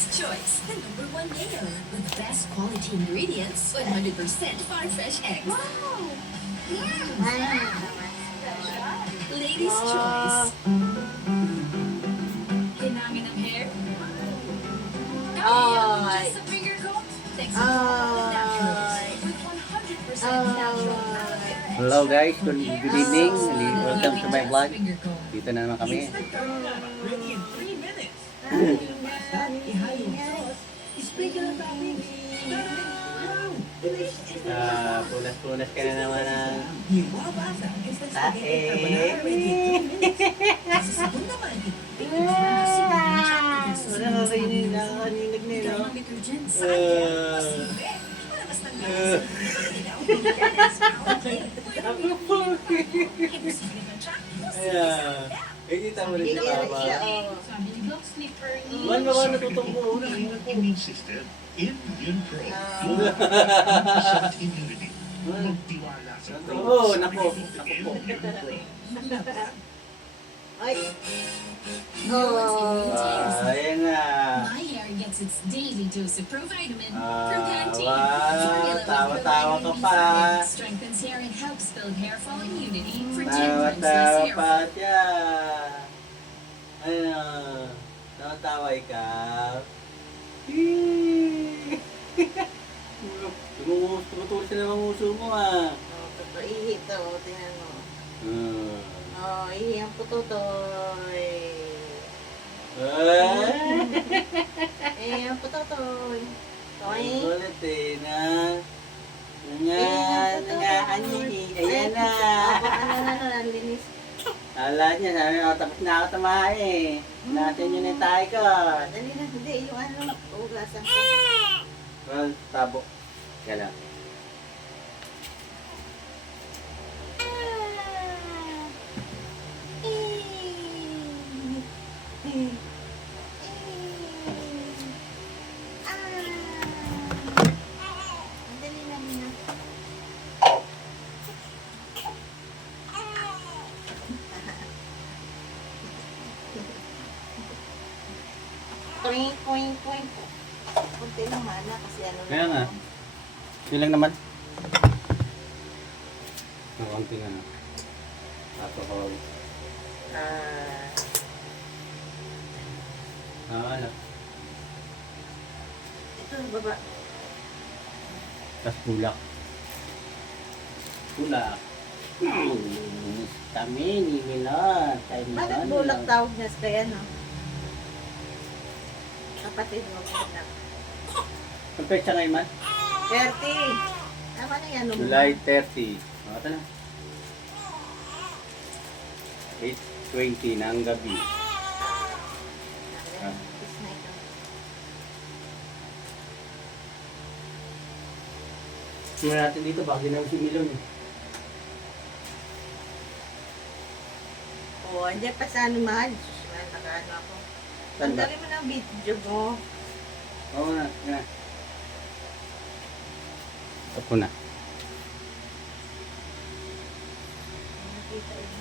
Lady's Choice, the #1 mayo with best quality ingredients, 100% farm fresh eggs. Wow! Lady's Choice. Kailangan ng hair? Ay. Just a finger comb? Thanks to Colgate Naturals with 100% natural aloe vera. Hello guys, good evening. Welcome to my vlog. Dito na naman kami. Ready in 3 minutes. Ihalo ang sauce. Sprinkle ang toppings. Wow! Punas-punas ka na naman ng Iwabasa ang spaghetti tae. carbonara ready in 3 minutes. Sa sabon naman, Wala ka kainin, nakakanilig na yun, no? Detergent, Ayan. Kita mo rin siya, Papa. Sabi ni Glock Slipper ni... Man, baka natutong mo. Immune system, Immune Pro. 100% immunity. Magtiwala sa Pro. Oo, nako. Nako po. Immune Pro. Ay. Ayan na. My hair gets its daily dose of provitamin from Pantene. Wow, Formula with tawa-tawa ka provitamin pa. B7 strengthens hair and helps build hair fall immunity for 10 times less Tawa-tawa hair pa fall. siya. Ayun. Tawa-tawa ikaw. Tumutuloy siya ng uso mo, ah. Totoo, ihi to. Tingnan mo. Hmm. Ihi ang pututoy. Ang pututoy. Toy. Ulit eh, na. Ayan na. Linis. Ala niya, sabi ko, tapos na ako tumahe. Natin yun yung tayo ko. Dali na, hindi. Yung ano, ugasan ko. Well, tabo. Kaya lang. Dali na, Nina. Twink, twink, twink. Kunti lang mana kasi ano Kaya nga. Yun lang naman. Konti nga na. Tato ko. Ano? Ito, baba. Tapos bulak. Bulak. Kami, ni Milon. Bakit bulak tawag niya sa kaya, no? Kapatid mo, bulak. Ang petsa ngayon man? 30. Tama na yan, no? July 30. Ito na. 8:20 ng gabi. Tingnan natin dito, baka din si Milon. Andiyan pa sa ano, mahal. Susunod, nakaano ako. Saan ba? Tanggalin mo ng video mo. Oo na, yan na. Tapo na. Nakita yun.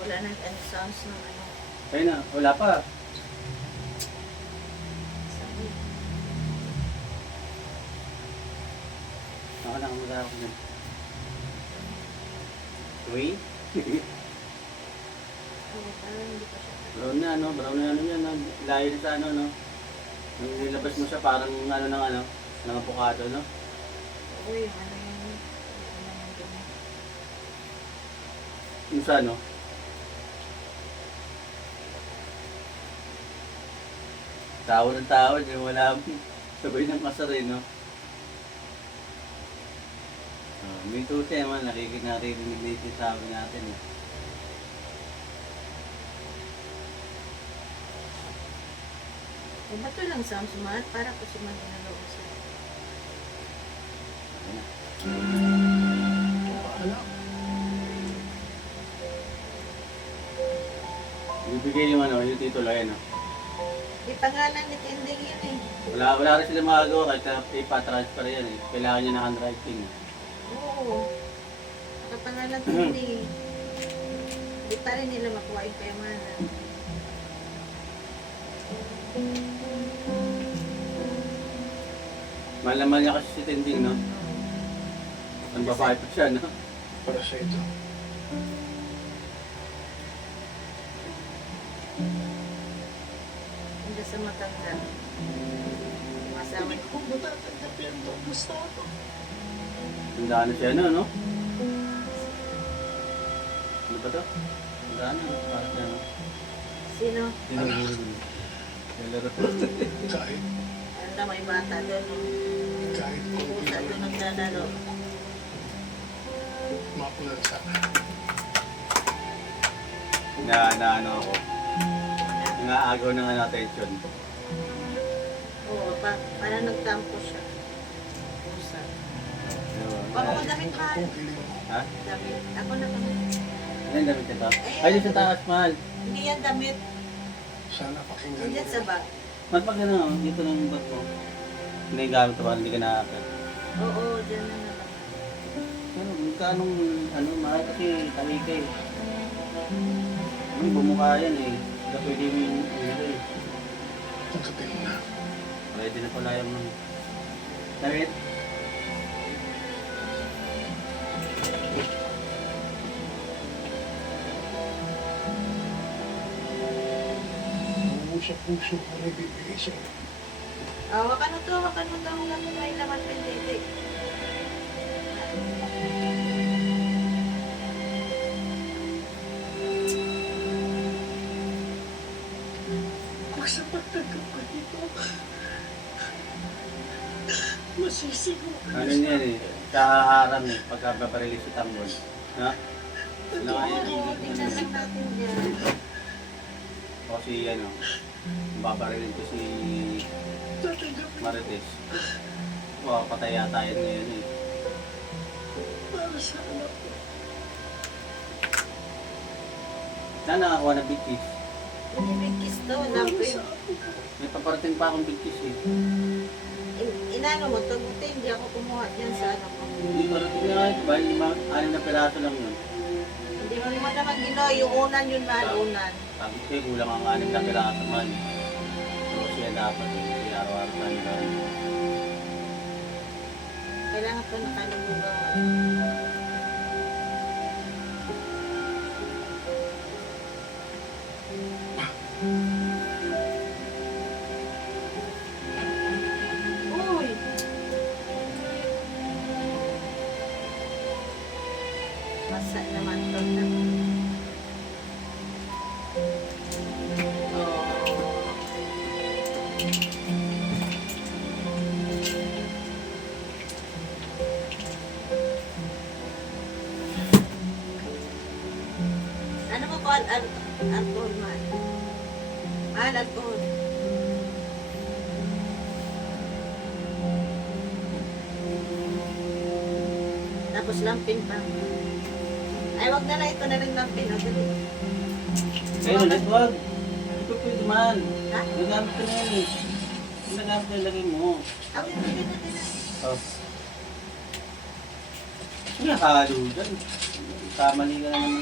Wala na ano, sounds ng ano. Ayun na, wala pa. Sabi. Nakakamula ako dyan. 3? Parang hindi pa siya. Brown na, ano? Brown na ano yan. Layo na sa ano, no? Nung nilabas mo siya, parang ano ng ano, ng avocado, no? Oo, yung ano yun. Yung ano yung ganyan. Yung sa ano? Tawad ng tawad, yung wala sabay ng kasari, no? May tuti naman, naririnig dito sa amin natin, eh. Ba't ito lang sounds mahal? Para ko si Maginalo ko siya. Ibigay yung ano, yung titulo, yan, no? Di pangalan ni Tinding yun eh. Wala rin sila magagawa kahit na ipatransfer yan, eh. Kailangan niya ng handwriting. Oo. Nakapangalan Tinding eh. Di pa rin nila makuha yung kayamanan. Mahal na mahal niya kasi si Tinding, no? Ang babae pa siya, no? Para sa ito. Hindi sa matanda. Masama Hindi ko matatanggap yan to. Gusto ko. Tandaan na siya, no? Ano ba to? Tandaan na, para siya, no? Sino? Sino ang guro dun? Laro. Kahit, Ano na may bata doon. kahit konti Pusa lang doon naglalaro. mapunan sa Na ano ako. Nangaagaw ng ano, attention. Oo, parang nagtampo siya. Pusa. Baka ko damit mahal. kung hiling mo. Ha? Damit. Ako na kami. Ano yung damit ito? Ay, yung sa taas, mahal. Hindi yan damit. Sana pakinggan Hindi yan mo. sa bag. Mahal pag ano, dito ng bag mo. Hindi yung gamit pa, hindi ka nakakit. Oo, dyan na naman. Pero magkanong, ano, mahal kasi tawi ka eh. May bumukha yan eh. Hindi pwede yung ano eh. Tanggapin mo na. Pwede na pala yung damit. Buo sa puso ko na ibibigay sa'yo. Hawakan mo to, hawakan mo to. May laman pendente. Pag sa pagtanggap ko dito, masisigaw ka Ano yan eh. Kaharang eh. Pagka paparilis sa tanggol. Ha? Ano nga yan? Oo, tingnan lang natin dyan. Kasi ano, babarilin ko si tatanggapin Marites. Wow, patay yata yan ngayon eh. para sa anak ko. Saan nakakuha na big kiss? Hindi may kiss to, lampin. May paparating pa akong big kiss eh. Inano mo to, buti hindi ako kumuha dyan sa ano mo. Hindi parating na kahit ba? 6 na piraso lang yun. Hindi mo naman ginawa, yung unan yun mahal, unan. Sabi ko eh, kulang ang 6 na piraso man. So siya dapat eh. Kasi araw-araw na nila. Kailangan to nakalubugaw. Uy! Masa naman to na. Ano mo po alcohol man? Mahal alcohol. Tapos lampin pa. Ay, wag na lang ito na lang lampin. O, dali. Ayun ulit, wag. Hindi ko pwede man. Ha? Nagamit ko na yan eh. Nagamit na ilagay mo. Ako yung dali na dali. Oh. Nakahalo dyan. Kamali ka naman.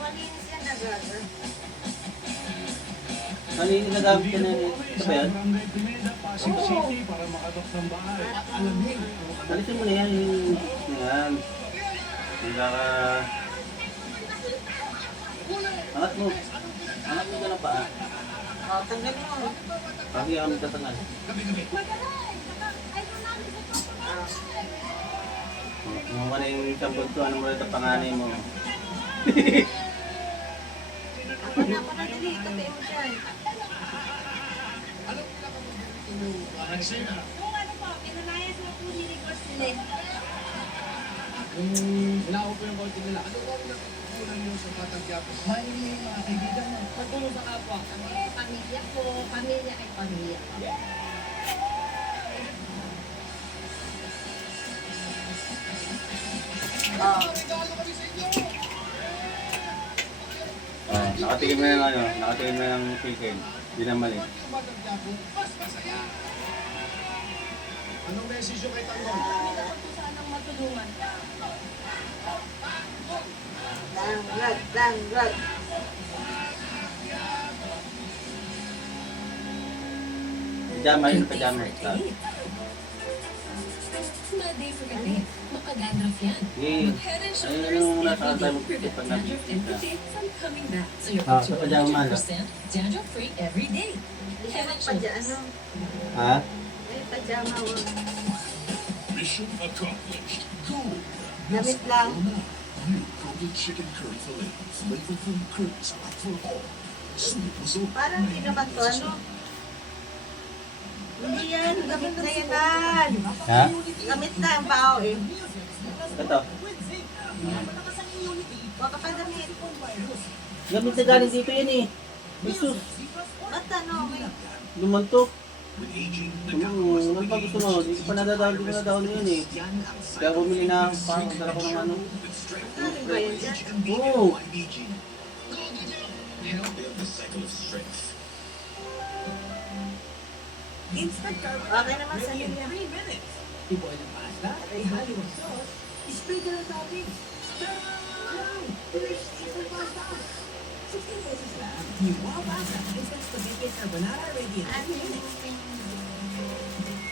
Malinis yan agaga. Mali nagamit ka na yan eh. Ito ba yan? Barangay Pineda, Pasig Oo. City para makadok ng bahay. Alamig. Alisin mo na yan. Yan. Nagkaka... Angat mo. Angat mo ka na paa. O, tanggal mo. Kasi ako nagtatangal. Ah. Kung ka na yung isang bunto, ano mo rin ito panganay mo. Ako na dali. Tabi mo dyan. Wala ko po yung konti nila. Ano ba ang nakukunan nyo sa Batang Quiapo? May mga kaibigan mo. Pagtulong sa kapwa. Pamilya ko, pamilya ay pamilya. Nakatigil mo na ng ano, nakatigil mo ng chicken. Hindi na mali. Yung Batang Quiapo, mas masaya. Anong message nyo kay Tanggol? Kami naman po sanang matulungan. Tanggad. Pajama yun, Good day pajama. for a date. Bad day for a date. Makadandruff yan. Eh, Head and ayun Shoulders yung muna every sa tayo day. Prevent pag dandruff nabibig every ka. day from coming back. So you're Sa pajama lang. 100% dandruff-free every day. Hindi siya Head and magpadya, Shoulders. ano? Ha? Ay, pajama mo. Mission accomplished. Go! Damit lang. New Kobe chicken curry fillet. Flavorful curry sarap for all. Sulit puso. Parang hindi naman to, ano? Hindi yan, gamit na yan. Ha? Gamit na ang bao eh. Ito. Baka pa damit. Gamit na galing dito yan eh. Jesus. Ba't ano, may... Lumantok. With aging, Ano pa gusto mo? Hindi ko pa nadadahon, hindi ko nadahon na yun eh. Kaya bumili na ako pa, magdala ko ng ano. Ano ba yan dyan? Oo. Help in the cycle of strength. Okay naman sa inyo. Iboy ng pasta, ay halo ang sauce, spray ka ng toppings. Wow! Delicious chicken pasta! 16 pesos lang. New Wow Pasta, instant spaghetti at carbonara ready in 15 minutes.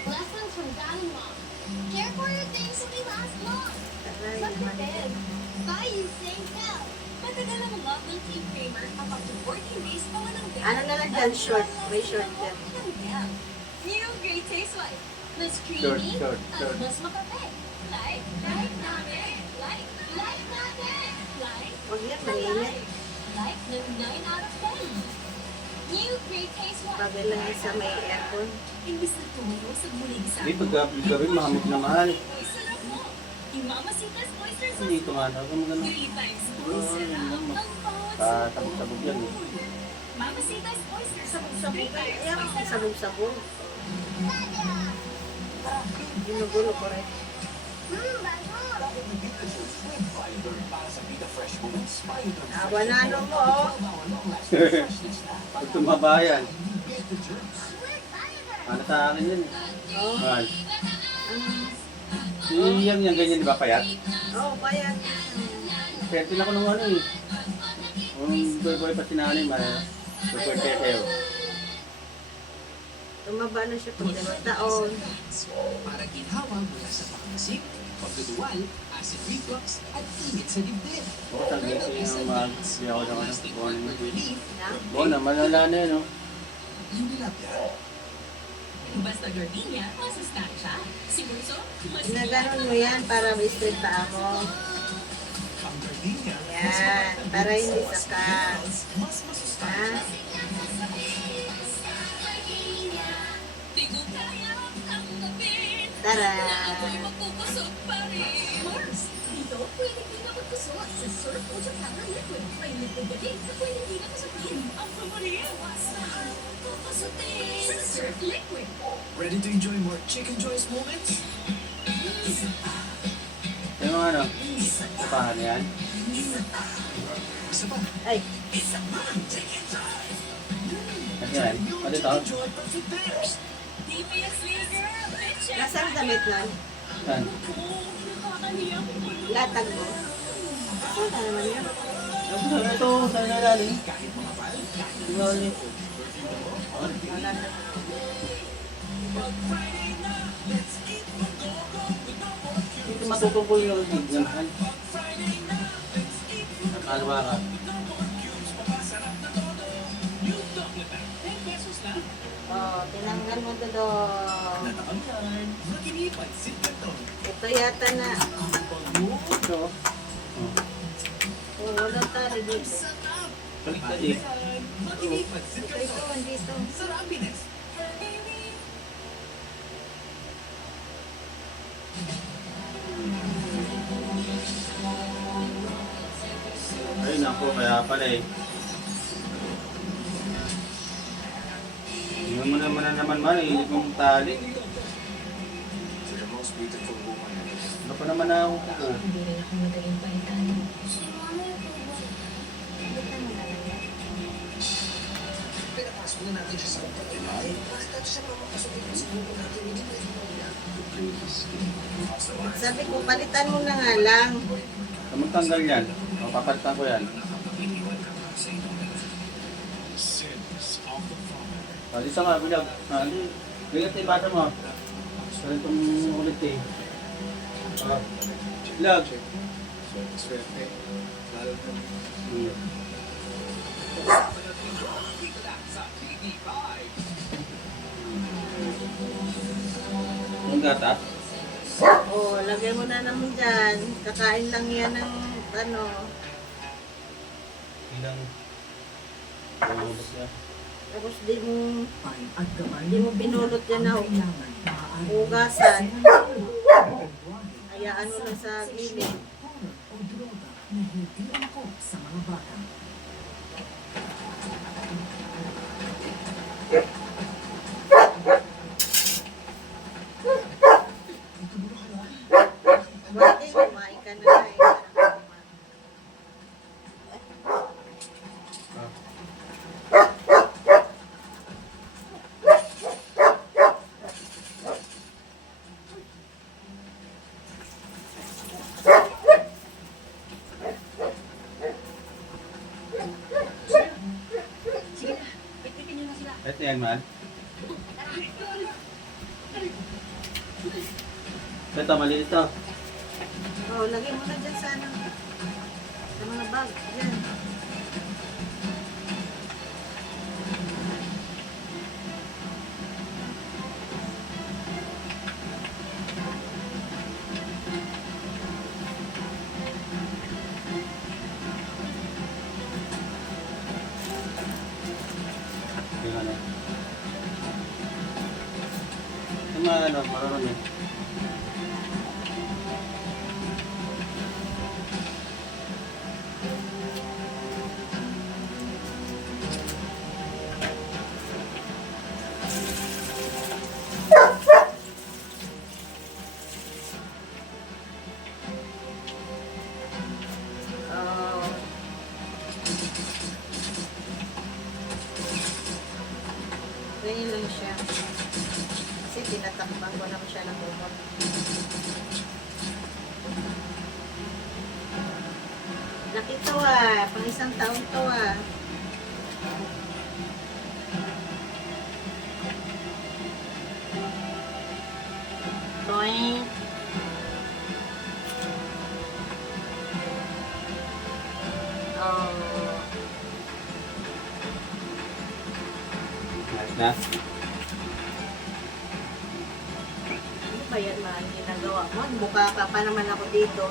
Lessons from Dad and Mom. Care for your things so they last long. Taray Look naman. at this. Buy using Bell. Matagal ang love ng Team Kramer ang up to 14 days pa nga ng Ano na lang dyan, short. May short dyan. New Great Taste White. Mas Short, creamy short, at short. mas makape. Like namin. Like namin. Like Huwag yan, mainit. Like ng 9 out of 10. New Great Taste White. Bagay lang yan sa may aircon. Imbis na tumayo sa muling isa. Hindi, pagka-gabi, mahamog na mahal. Ay, sarap mo. Yung Mamacita's Oyster Sauce. Hindi ito nga, ako magano. 3 times more sarap ang bawat Tabog-tabog yan eh. Mamacita's Oyster Sauce. Sabog-sabog. Ayan ang sabog-sabog. Ginugulo ko rin. Banano mo, oh. Pag tumabayan. Ano sa akin yun eh. Oh. Mahal. Yung ganyan, di ba payat? Oh, bayan. Pwede na ako ng ano eh. Kung boy-boy pa sinanay, pwede kayo. Tumaba na siya pag 2 taon. Para ginhawa mula sa pangisip, pagduduwal, acid reflux, at init sa dibdib. Oo, taglasin yung mag-hindi ako ng ano. Forward relief, Na? Oo na, malala na yun oh. Unilab yan. Basta gardenia, masustansya. Si Bunso, mas Ginaganon mo yan para may straight paa mo. Ang gardenia, Yan, para hindi sakal. mas masustansya. Ha? Di ko kaya ang kapit. Tara! Ako'y magpupusok pa rin. Mars, dito pwede din ako kusot sa Surf Ultra Power Liquid. May liquid na din na pwede din ako sukin. Ang pamariya, basta pupusutin sa Surf Liquid. Ready to enjoy more chicken choice moments? Yung mga ano, kapahan yan. Isa pa. Ay, Kasi yan, ano ito? Enjoy perfect pairs. DPS girl, bitch. nasaan damit na? Saan? Nakakaniyak ko. Latag mo. Saan na naman yun? Ito, saan na lalim? Kahit mga pal, Di ba ulit? Wala na. Dito matutungkol yung ganyan. Nakalwa ka. 10 pesos lang. Oh, tinanggal mo to doon. Natakangkan, maginipan, sitkaton. Ito yata na. Ito. Oh. Oh, walang tali dito. Baliktad eh. Maginipan, Ito, sitkaton. dito. Sarapines. Ay naku, kaya pala eh. Hindi mo naman man eh, kung tali. For the most beautiful woman in the world. Ano pa naman na ako kuko? Hindi rin ako magaling palitan. Pinapasok na natin siya sa kapatid. Bakit natin siya papapasukin sa buko natin? Hindi pwede mo niya. Sabi ko, palitan mo na nga lang. Magtanggal yan. O, papalitan ko yan. O, di sa nga, bilag. Hindi. Bigat yung bata mo. Sa itong ulit eh. O, bilag. Swerte. Lalo na. Yung gatas. Oh, lagay mo na naman dyan. Kakain lang yan ng ano. Ilang. Pulubos niya. Tapos di mo, Ay, at gabay di mo pinulot yan na kailangan maaari. hugasan. Buhay. Hayaan mo lang sa gilid. Horror o droga na hindi angkop sa mga bata. Buti, kumain ka na nga eh. Sige na, bitbitin niyo na sila. Kahit na yan, man. Ito, maliit to. Oh, lagay mo na dyan sa ano. Sa mga bag. Yan. Yung ano. Yung mga ano, marunong eh. Oh. Ganyan lang siya. Kasi tinatakpan ko naman siya ng bubot. Laki to ah. Pang isang taon to ah. Toink. Oh. Nice na. Ano ba yan man? Ginagawa mo? Mukha ka pa naman ako dito.